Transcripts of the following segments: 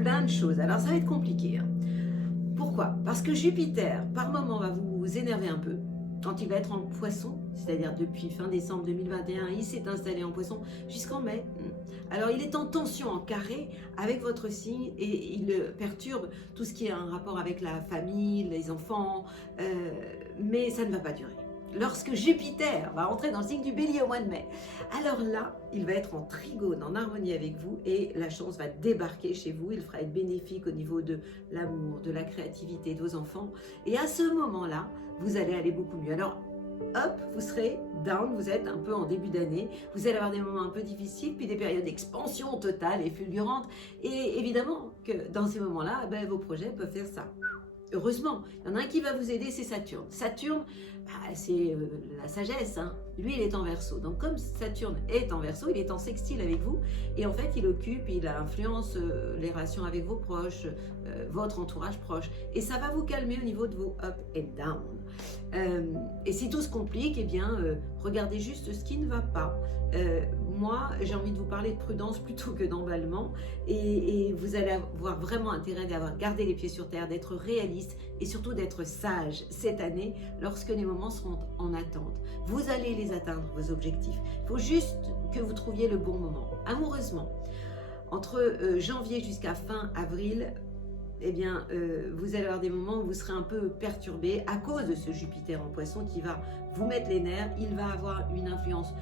plein de choses. Alors ça va être compliqué, hein. Pourquoi? Parce que Jupiter, par moment, va vous énerver un peu. Quand il va être en poisson, c'est-à-dire depuis fin décembre 2021, il s'est installé en poisson jusqu'en mai. Alors il est en tension, en carré avec votre signe et il perturbe tout ce qui est un rapport avec la famille, les enfants, mais ça ne va pas durer. Lorsque Jupiter va entrer dans le signe du Bélier au mois de mai, alors là, il va être en trigone, en harmonie avec vous et la chance va débarquer chez vous. Il fera être bénéfique au niveau de l'amour, de la créativité de vos enfants. Et à ce moment-là, vous allez aller beaucoup mieux. Alors, hop, vous serez down, vous êtes un peu en début d'année, vous allez avoir des moments un peu difficiles, puis des périodes d'expansion totale et fulgurante. Et évidemment que dans ces moments-là, ben, vos projets peuvent faire ça. Heureusement, il y en a un qui va vous aider, c'est Saturne. Saturne, bah, c'est la sagesse, hein. Lui, il est en Verseau. Donc, comme Saturne est en Verseau, il est en sextile avec vous. Et en fait, il influence les relations avec vos proches, votre entourage proche. Et ça va vous calmer au niveau de vos up et down. Et si tout se complique, eh bien, regardez juste ce qui ne va pas. Moi, j'ai envie de vous parler de prudence plutôt que d'emballement. Et vous allez avoir vraiment intérêt d'avoir gardé les pieds sur terre, d'être réaliste et surtout d'être sage cette année lorsque les moments seront en attente. Vous allez les atteindre, vos objectifs. Il faut juste que vous trouviez le bon moment. Amoureusement, entre janvier jusqu'à fin avril, eh bien, vous allez avoir des moments où vous serez un peu perturbé à cause de ce Jupiter en poisson qui va vous mettre les nerfs. Il va avoir une influence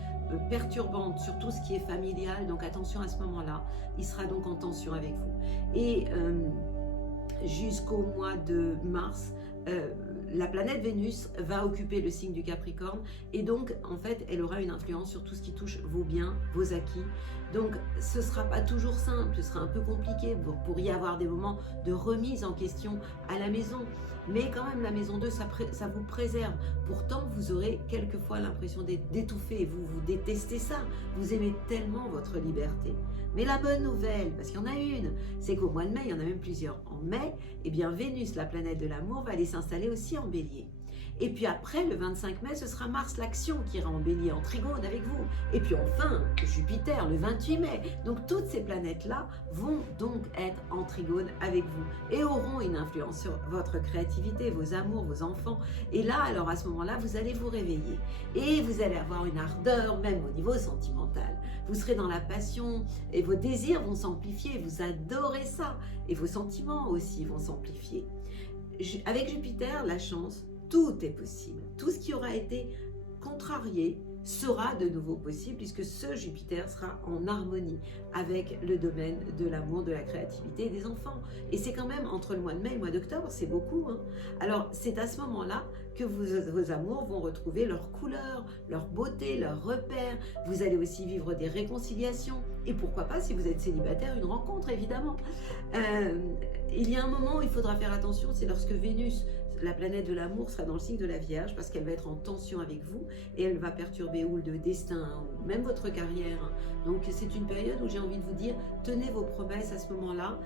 perturbante sur tout ce qui est familial, donc attention à ce moment-là. Il sera donc en tension avec vous. Et jusqu'au mois de mars, la planète Vénus va occuper le signe du Capricorne et donc en fait elle aura une influence sur tout ce qui touche vos biens, vos acquis. Donc ce ne sera pas toujours simple, ce sera un peu compliqué, vous pourriez avoir des moments de remise en question à la maison, mais quand même la maison 2 ça vous préserve. Pourtant vous aurez quelquefois l'impression d'être étouffé, vous détestez ça, vous aimez tellement votre liberté. Mais la bonne nouvelle, parce qu'il y en a une, c'est qu'au mois de mai, il y en a même plusieurs. En mai, eh bien Vénus, la planète de l'amour, va aller s'installer aussi en Bélier. Et puis après, le 25 mai, ce sera Mars l'action qui ira en Bélier, en trigone avec vous. Et puis enfin, Jupiter, le 28 mai. Donc toutes ces planètes-là vont donc être en trigone avec vous et auront une influence sur votre créativité, vos amours, vos enfants. Et là, alors à ce moment-là, vous allez vous réveiller. Et vous allez avoir une ardeur, même au niveau sentimental. Vous serez dans la passion et vos désirs vont s'amplifier. Vous adorez ça. Et vos sentiments aussi vont s'amplifier. Avec Jupiter, la chance, tout est possible. Tout ce qui aura été contrarié sera de nouveau possible puisque ce Jupiter sera en harmonie avec le domaine de l'amour, de la créativité et des enfants. Et c'est quand même entre le mois de mai et le mois d'octobre, c'est beaucoup, hein. Alors c'est à ce moment-là que vos amours vont retrouver leur couleur, leur beauté, leurs repères. Vous allez aussi vivre des réconciliations et pourquoi pas, si vous êtes célibataire, une rencontre évidemment. Il y a un moment où il faudra faire attention, c'est lorsque Vénus, la planète de l'amour, sera dans le signe de la Vierge parce qu'elle va être en tension avec vous et elle va perturber ou le destin ou même votre carrière. Donc c'est une période où j'ai envie de vous dire, tenez vos promesses à ce moment-là.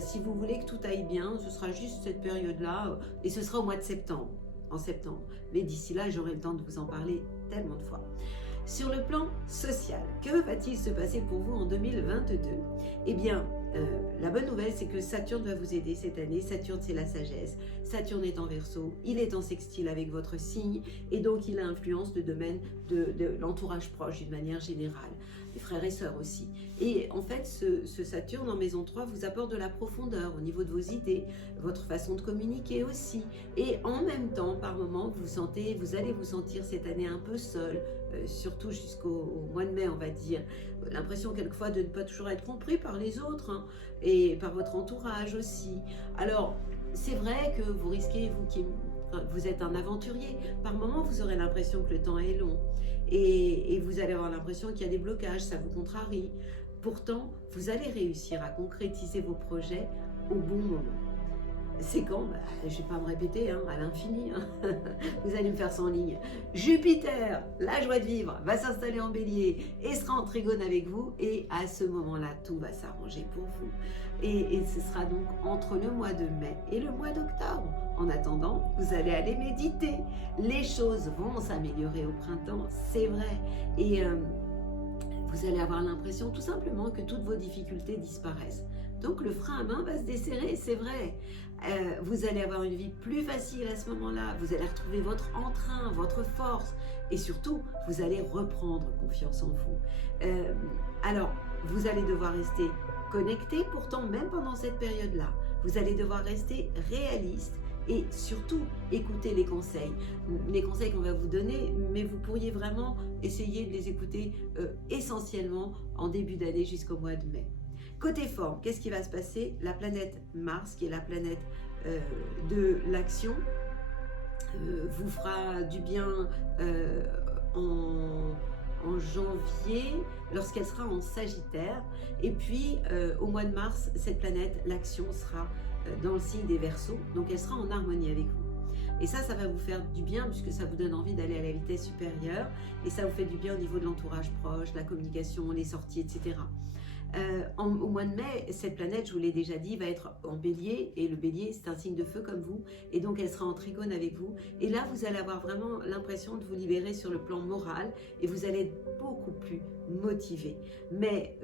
Si vous voulez que tout aille bien, ce sera juste cette période-là et ce sera au mois de septembre, en septembre. Mais d'ici là, j'aurai le temps de vous en parler tellement de fois. Sur le plan social, que va-t-il se passer pour vous en 2022? Eh bien, la bonne nouvelle, c'est que Saturne va vous aider cette année. Saturne, c'est la sagesse. Saturne est en Verseau, il est en sextile avec votre signe et donc il a influence le domaine de l'entourage proche d'une manière générale, les frères et sœurs aussi. Et en fait, ce Saturne en maison 3 vous apporte de la profondeur au niveau de vos idées, votre façon de communiquer aussi. Et en même temps, par moment, vous allez vous sentir cette année un peu seul, surtout jusqu'au mois de mai, on va dire. L'impression quelquefois de ne pas toujours être compris par les autres, hein, et par votre entourage aussi. Alors, c'est vrai que vous risquez, vous êtes un aventurier, par moment vous aurez l'impression que le temps est long et vous allez avoir l'impression qu'il y a des blocages, ça vous contrarie. Pourtant, vous allez réussir à concrétiser vos projets au bon moment. C'est quand? Je ne vais pas me répéter, hein, à l'infini. Hein. Vous allez me faire ça en ligne. Jupiter, la joie de vivre, va s'installer en Bélier et sera en trigone avec vous. Et à ce moment-là, tout va s'arranger pour vous. Et ce sera donc entre le mois de mai et le mois d'octobre. En attendant, vous allez aller méditer. Les choses vont s'améliorer au printemps, c'est vrai. Et vous allez avoir l'impression tout simplement que toutes vos difficultés disparaissent. Donc le frein à main va se desserrer, c'est vrai. Vous allez avoir une vie plus facile à ce moment-là. Vous allez retrouver votre entrain, votre force. Et surtout, vous allez reprendre confiance en vous. Alors, vous allez devoir rester connecté, pourtant, même pendant cette période-là. Vous allez devoir rester réaliste et surtout écouter les conseils qu'on va vous donner, mais vous pourriez vraiment essayer de les écouter essentiellement en début d'année jusqu'au mois de mai. Côté forme, qu'est-ce qui va se passer? La planète Mars, qui est la planète de l'action, vous fera du bien en janvier, lorsqu'elle sera en Sagittaire. Et puis, au mois de mars, cette planète, l'action, sera dans le signe des Verseaux. Donc, elle sera en harmonie avec vous. Et ça va vous faire du bien, puisque ça vous donne envie d'aller à la vitesse supérieure. Et ça vous fait du bien au niveau de l'entourage proche, la communication, les sorties, etc. Au mois de mai, cette planète, je vous l'ai déjà dit, va être en bélier, et le bélier c'est un signe de feu comme vous, et donc elle sera en trigone avec vous, et là vous allez avoir vraiment l'impression de vous libérer sur le plan moral, et vous allez être beaucoup plus motivé, mais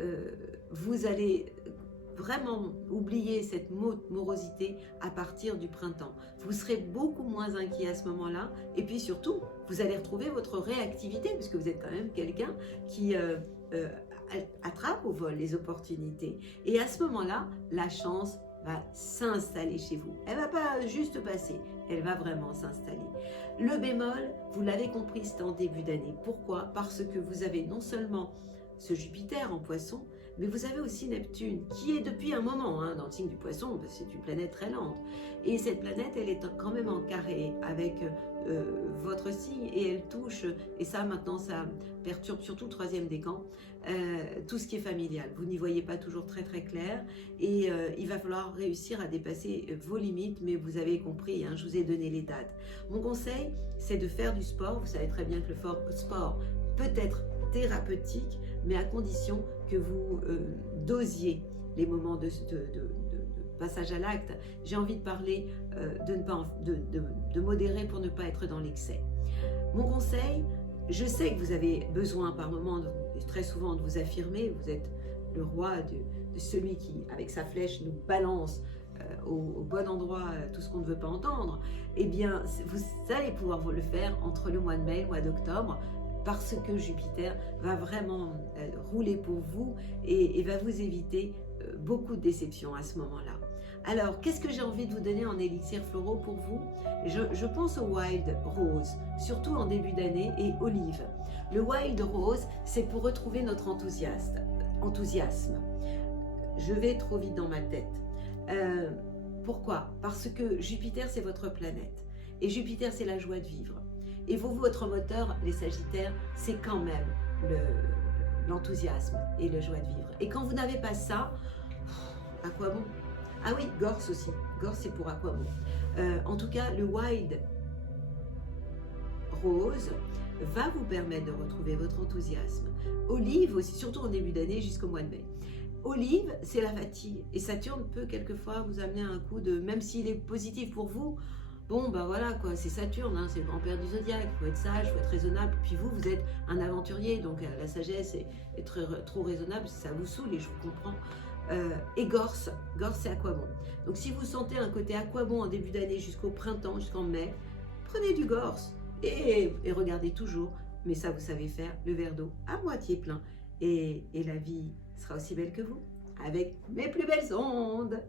vous allez vraiment oublier cette morosité à partir du printemps. Vous serez beaucoup moins inquiet à ce moment-là, et puis surtout, vous allez retrouver votre réactivité, puisque vous êtes quand même quelqu'un qui attrape au vol les opportunités. Et à ce moment-là, la chance va s'installer chez vous. Elle ne va pas juste passer, elle va vraiment s'installer. Le bémol, vous l'avez compris, c'est en début d'année. Pourquoi? Parce que vous avez non seulement ce Jupiter en Poisson, mais vous avez aussi Neptune, qui est depuis un moment dans le signe du Poisson, c'est une planète très lente. Et cette planète, elle est quand même en carré avec votre signe, et elle touche, et ça maintenant, ça perturbe surtout le troisième décan, tout ce qui est familial. Vous n'y voyez pas toujours très très clair, et il va falloir réussir à dépasser vos limites, mais vous avez compris, je vous ai donné les dates. Mon conseil, c'est de faire du sport. Vous savez très bien que le sport peut être thérapeutique, mais à condition que vous dosiez les moments de passage à l'acte. J'ai envie de parler de modérer pour ne pas être dans l'excès. Mon conseil, je sais que vous avez besoin par moment, très souvent, de vous affirmer. Vous êtes le roi de celui qui, avec sa flèche, nous balance au bon endroit tout ce qu'on ne veut pas entendre. Eh bien, vous allez pouvoir vous le faire entre le mois de mai et le mois d'octobre, parce que Jupiter va vraiment rouler pour vous et va vous éviter beaucoup de déceptions à ce moment-là. Alors, qu'est-ce que j'ai envie de vous donner en élixirs floraux pour vous? Je pense au Wild Rose, surtout en début d'année, et Olive. Le Wild Rose, c'est pour retrouver notre enthousiasme. Je vais trop vite dans ma tête. Pourquoi? Parce que Jupiter, c'est votre planète. Et Jupiter, c'est la joie de vivre. Et vous, votre moteur, les Sagittaires, c'est quand même l'enthousiasme et la joie de vivre. Et quand vous n'avez pas ça, à quoi bon? Ah oui, Gorse aussi. Gorse, c'est pour à quoi bon. En tout cas, le Wild Rose va vous permettre de retrouver votre enthousiasme. Olive aussi, surtout en début d'année jusqu'au mois de mai. Olive, c'est la fatigue. Et Saturne peut quelquefois vous amener un coup de... Même s'il est positif pour vous, bon, ben voilà, quoi, c'est Saturne, c'est le grand-père du zodiaque, il faut être sage, il faut être raisonnable. Puis vous êtes un aventurier, donc la sagesse est trop raisonnable, ça vous saoule et je vous comprends. Et Gorse, c'est aquabon. Donc si vous sentez un côté aquabon en début d'année jusqu'au printemps, jusqu'en mai, prenez du Gorse et regardez toujours, mais ça vous savez faire, le verre d'eau à moitié plein. Et la vie sera aussi belle que vous, avec mes plus belles ondes.